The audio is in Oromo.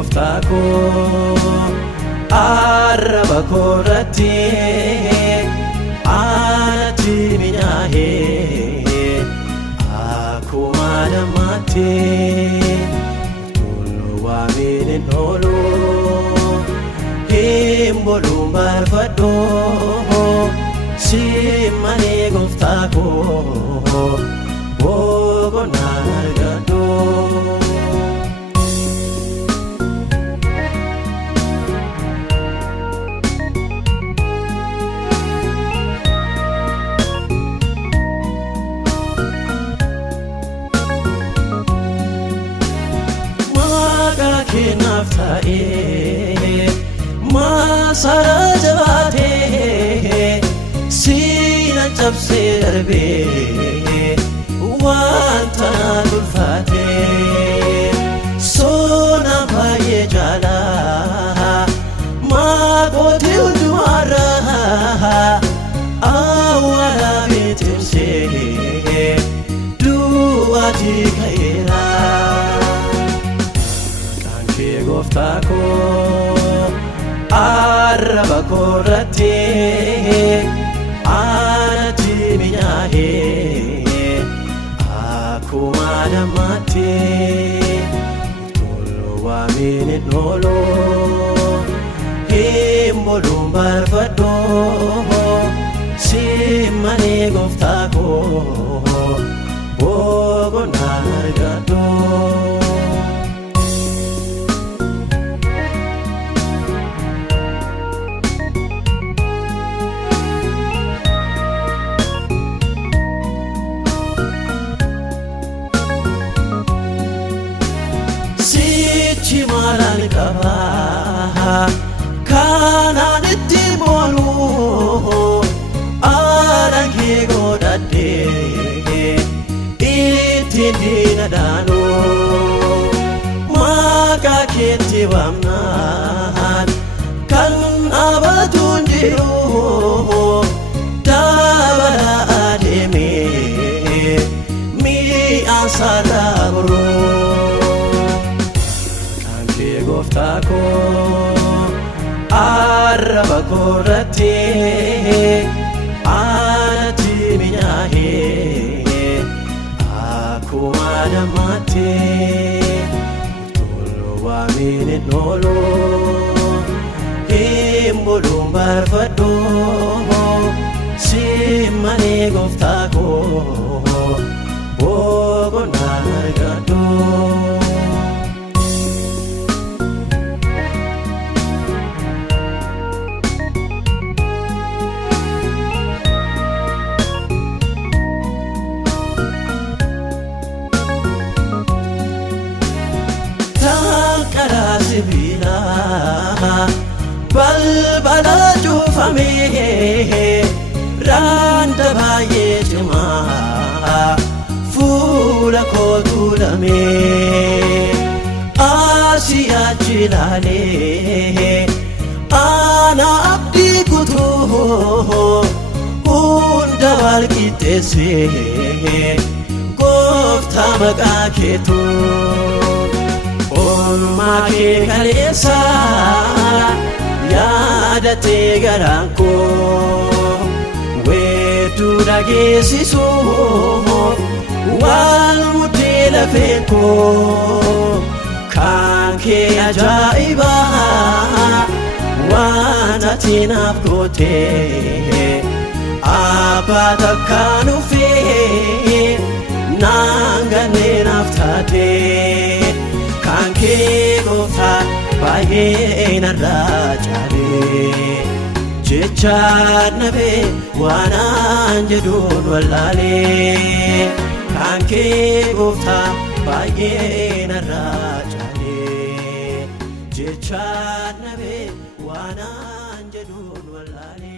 gooftaa koo arraba koorratti anatti minyaa'ee akkuma namaatti tullu waamiin hin oolu hin boluun barbaadhu si malee gooftaa koo boqonnaa argadhu. Kinaaf ta'ee maasara jabaatee siina cabsee darbee wanta ulfaatee soona baay'ee jaalaa maaqootii hundumaarraa awwaala beeksisee du'aatii ka'eera. Gooftaa koo arraba koorratti anatti minyaa'ee akkuma namaatti tullu waamiin hin oolu hin boluun barbaadhu si malee gooftaa koo boqonnaa argadhu. Malaan qabaa kanaan itti boonu aadaan kee godhadhee ittiin diina dhaanu maqaa keetti waamnaan kan abatuun jiru dabala adeemee mi'aan saalaa buruu. Gooftaa koo arraba koorratti anatti minyaa'ee akkuma namaatti tullu waamiin hin oolu hin boluun barbaadhu si malee gooftaa koo boqonnaa argadhu. Balbala cuufamee raanta baay'ee cimaa fuula koo tuulamee asii achi ilaalee ana abdii kutuu hunda wal qixxeessee gooftaa maqaa keetu oolmaa kee kaleessa yaadatee garaan koo weedduu dhageessisuuf waan mudhee lafeen koo kan kee ajaa'ibaa waan ati naaf gootee abbaa takkaan ufee naan gannee naaf taatee kan kee gooftaa baay'ee narraa caalee jechaan nabee waan aan jedhuun wallaalee kan kee gooftaa baay'ee narraa caalee jechaan nabee waan aan jedhuun wallaalee.